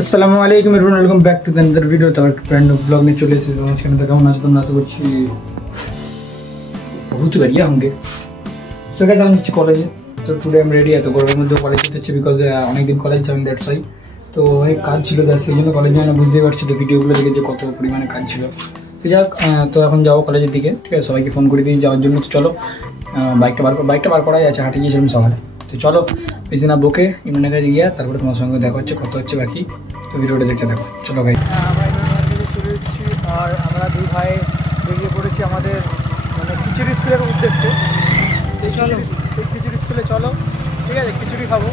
আসসালামু আলাইকুম everyone, welcome back to the another video. তো একটা ব্র্যান্ড নিউ ব্লগ নিয়ে চলে এসেছি। তোমার চ্যানেলে কেমন আছো তোমরা? আশা করছি বহুত बढ़िया होंगे। সো গাইস, আমি হচ্ছে কলেজে। তো টুডে আমি রেডি। এত গরমের মধ্যে কলেজ যেতে হচ্ছে বিকজ অনেকদিন কলেজ যাই দ্যাটস ওয়াই। তো অনেক কাজ ছিল, সেই জন্য কলেজ যাই না। বুঝতেই পারছি তো ভিডিওগুলো দেখে যে কত পরিমাণে কাজ ছিল। তো যাক, তো এখন যাবো কলেজের দিকে। ঠিক আছে, সবাইকে ফোন করে দিয়ে যাওয়ার জন্য। তো চলো, বাইকটা বার করাই আছে, হাঁটে গিয়েছিলাম সকালে। তো চলো বেশি না বকে ইমরানের কাছে গিয়ে তারপরে তোমার সঙ্গে দেখা হচ্ছে, কত হচ্ছে বাকি। তো ভিডিওটা দেখতে থাকো, চলো ভাই। আমরা ইমরানের কাছে চলে এসেছি আর আমরা দুই ভাই বেরিয়ে পড়েছি আমাদের মানে খিচুড়ি স্কুলের উদ্দেশ্যে। সেই খিচুড়ি স্কুলে চলো, ঠিক আছে, খিচুড়ি খাবো।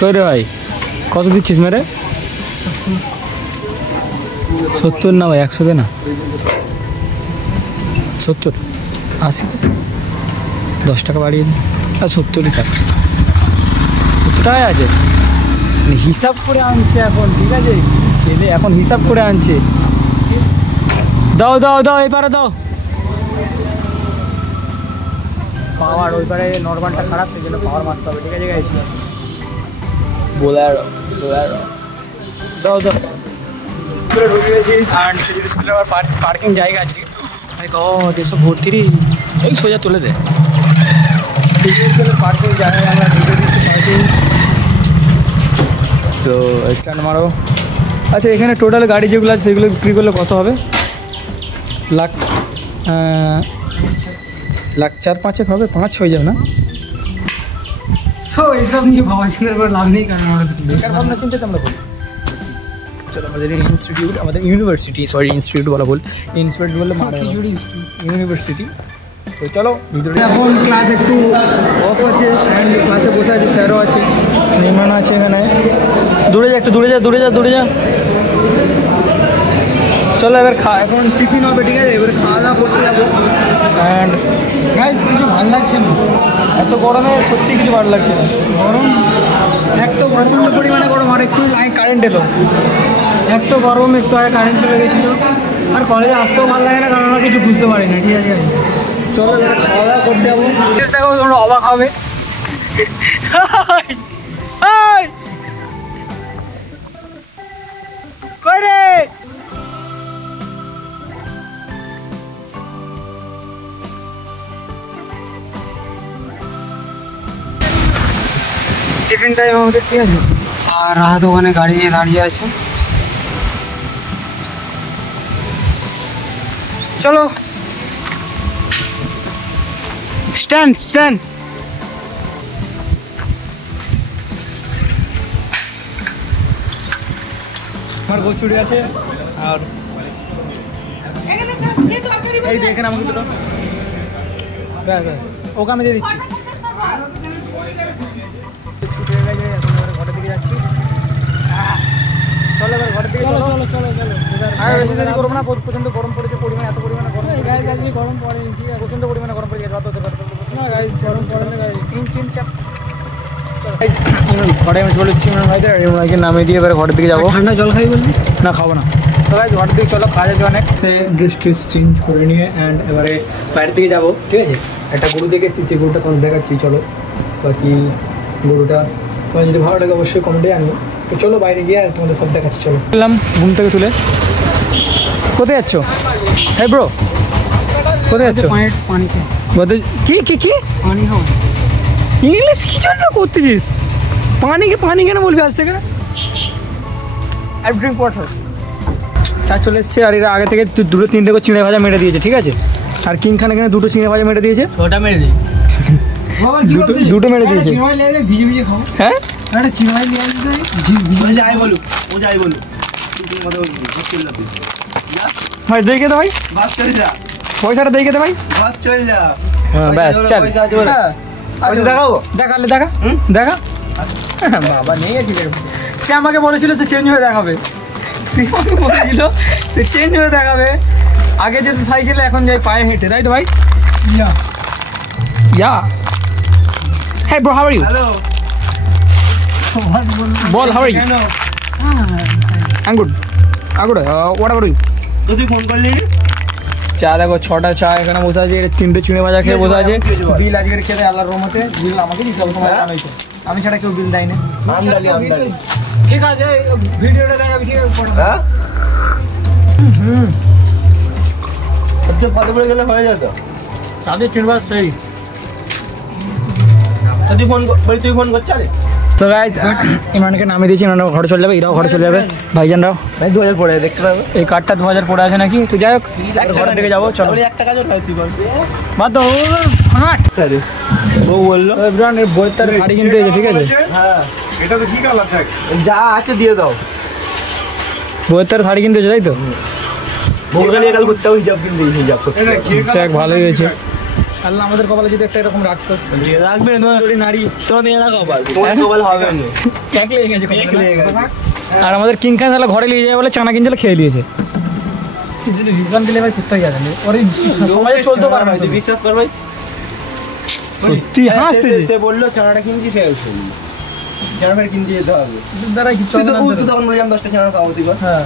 কই রে ভাই, কত দিচ্ছিস মেরে? 70 না ভাই, 100 দে না। 70 80 10 টাকা বাড়িয়ে দিন। আর 70ই থাক, 70 টাকায় আছে। হিসাব করে আনছে এখন, ঠিক আছে ছেলে এখন হিসাব করে আনছে। দাও দাও দাও, এবারে দাও। পাওয়ার ওইবারে নর্মালটা খারাপ, সেই জন্য পাওয়ার মারতে হবে, ঠিক আছে গাইস। বোলারো দাও দাও। পুরো ঢুকে গেছি আর খিচুড়ি স্কুলে আবার পার্কিং জায়গা আছে। দেশো ভর্তি রে, এই সোজা তুলে দে। খিচুড়ি স্কুলের পার্কিং জায়গায় আমরা ঢুকে দিচ্ছি পার্কিং। তো স্ট্যান্ড মারো। আচ্ছা, এখানে টোটাল গাড়ি যেগুলো আছে সেগুলো বিক্রি করলে কত হবে? লাখ 4-5 হবে, 5 হয়ে যাবে না? সো এইসব নিয়ে ভাবা চিন্তার করে লাভ নেই, কারণ আমরা বেকার ভাবনা চিন্তাতে আমরা বলি। চলো, আমাদের ইনস্টিটিউট, আমাদের ইউনিভার্সিটি, সরি ইনস্টিটিউট বলা ভুল, ইনস্টিটিউট বললে খিচুড়ি ইউনিভার্সিটি। তো চলো ভিতরে। এখন ক্লাস একটু অফ আছে অ্যান্ড ক্লাসে বসে আছে, স্যারও আছে, নির্মাণ আছে এখানে। দূরে যা, একটু দূরে যা। চলো এবার এখন টিফিন হবে, ঠিক আছে? এবারে খাওয়া দাওয়া করতে যাবো। অ্যান্ড গাইস কিছু ভালো লাগছে না এত গরমে, সত্যি কিছু ভালো লাগছে না। গরম, এক তো প্রচণ্ড পরিমাণে গরম, আর একটু কারেন্ট এলো, এক তো গরম, একটু আগে কারেন্ট চলে গেছিলো। আর কলেজে আসতেও ভালো লাগে না, কারণ আমরা কিছু বুঝতে পারি না, ঠিক আছে? চলো এবারে খাওয়া দাওয়া করতে যাবো। দেখো তোমরা অবাক হবে। কই রে? টিফিন টাইম আমাদের, ঠিক আছে? আর রাহাত ওখানে গাড়ি নিয়ে দাঁড়িয়ে আছে। চলো স্ট্যান্ড। আমার কচুরি আছে, আর এই দেখেন আমাকে দুটো, ব্যাস ওকে আমি দিয়ে দিচ্ছি। ছুটে গেছে, এখন এবার ঘরের দিকে যাচ্ছি। চলো এবার ঘরের দিকে, চলো। আর বেশি দেরি করবো না, প্রচণ্ড গরম পড়েছে, এত পরিমাণে গরম। গাইজ আজকে গরম পড়েনি, ঠিক আছে? প্রচণ্ড পরিমাণে গরম পড়ে গেছে, না গাইজ গরম পড়ে না গাইজ, চিন চাপ। ঘরে আমি চলে এসেছি ইমরান ভাইদের, ইমরান ভাইকে নামিয়ে দিয়ে এবারে ঘরের দিকে যাবো। ঠান্ডা জল খাই বললি? না, খাবো না। তো গাইজ ঘরের দিকে চলো, কাজ আছে অনেক। ড্রেস চেঞ্জ করে নিয়ে অ্যান্ড এবারে বাইরের দিকে যাবো, ঠিক আছে? একটা গরু দেখেছি, সেই গরুটা তোমাদের দেখাচ্ছি। চলো, বাকি গরুটা তোমার যদি ভালো লাগে অবশ্যই কমেন্টে আনবো। তো চলো বাইরে গিয়ে আর তোমাদের সব দেখাচ্ছি। চলো এলাম ঘুম থেকে তুলে। কোথায় যাচ্ছ? হ্যাঁ ব্রো, কোথায় যাচ্ছ? পানি কি পানি খাও। ইংলিশ কি জন্য করতেছিস? পানি কেন বলবি আজ থেকে? I drink water. চা চলে এসছে, আর এরা আগে থেকে 2-3 করে চিড়ে ভাজা মেরে দিয়েছে, ঠিক আছে? আর কিংখান এখানে 2টো চিড়ে ভাজা মেরে দিয়েছে। ওটা মেরে দিই, দুটো মেরে দিয়েছে। ভিজে খাও। হ্যাঁ, একটা চিড়াই নিয়ে আসবে, যাই বলু ভাই দেখে দে ভাই, বাস চলে যা, পয়সাটা দেখে দে ভাই। বাস চলে যা। হ্যাঁ ব্যাস, চল। আচ্ছা দেখাবো, দেখা। বাবা নেই গেছি। সে আমাকে বলেছিল সে চেঞ্জ হয়ে দেখাবে, আগে যেত সাইকেলে, এখন যাই পায়ে হেঁটে, তাই তো ভাই? ইয়া Hey bro, how are you? Hello, Ball, how are you? কেন I'm good. What about you? তো তুই ফোন করলি? চা দেখো 6টা চা এখানে বসে আছে, 3টে চিড়ে ভাজা খেয়ে বসে আছে। বিল আজকের খেতে আল্লাহর রহমতে বিল আমাকে দিতে হবে, তোমার জানোই তো আমি ছাড়া কেউ বিল দেয় না। ঠিক আছে ভিডিওটা দেখাবি, ঠিক আছে ফটো। হ্যাঁ সবচেয়ে কত পড়ে গেলে হয়ে যেত। তাদের চিড়বাজ সেই তুই ফোন করছ আরে। তো গাইজ ইমরানকে নামিয়ে দিয়েছি, ইমরান ঘরে চলে যাবে, এরাও ঘরে চলে যাবে, ভাইজানরাও। 2000 পড়ে দেখতে পাবো এই কার্ডটা 2000 পড়ে আছে নাকি, তো যাই হোক ঘরের দিকে যাবো, চলো। একটা কাজও খাও তুই বলছিস বাদ দাও ও বললো ইমরান এর বইয়ের তার শাড়ি কিনতে এসে, ঠিক আছে হ্যাঁ এটা তো কি কালার দেখ, যা আছে দিয়ে দাও। বইয়ের তার শাড়ি কিনতে এসে, তাই তো বউকে নিয়ে কাল করতে হবে, হিজাব কিনতে হিজাব করতে এটা কি যাক ভালোই হয়েছে। আল্লাহ আমাদের কপালে যদি একটা এরকম রাখতো, রাখবে না সুন্দরী নারী তোমার নিয়ে রাখো কপাল, তোমার কপাল হবে না। এক লেগে গেছে কপালে, এক লেগে গেছে। না? আর আমাদের কিং খান তাহলে ঘরে নিয়ে যায় বলে চানা কিনছিল খেয়ে দিয়েছে। রিজওয়ান দিলে ভাই কোথায় গেলেন ওর সমাজে চলতে পারে না, তুই বিশ্বাস কর ভাই, সত্যি হাসতেছে। সে বললো চানাটা কিনছি, সে চানা কিনতে যেতে হবে। দ্বারা কি তুই চলে তো তুই তখন বললাম 10টা চানা খাওয়া তুই হ্যাঁ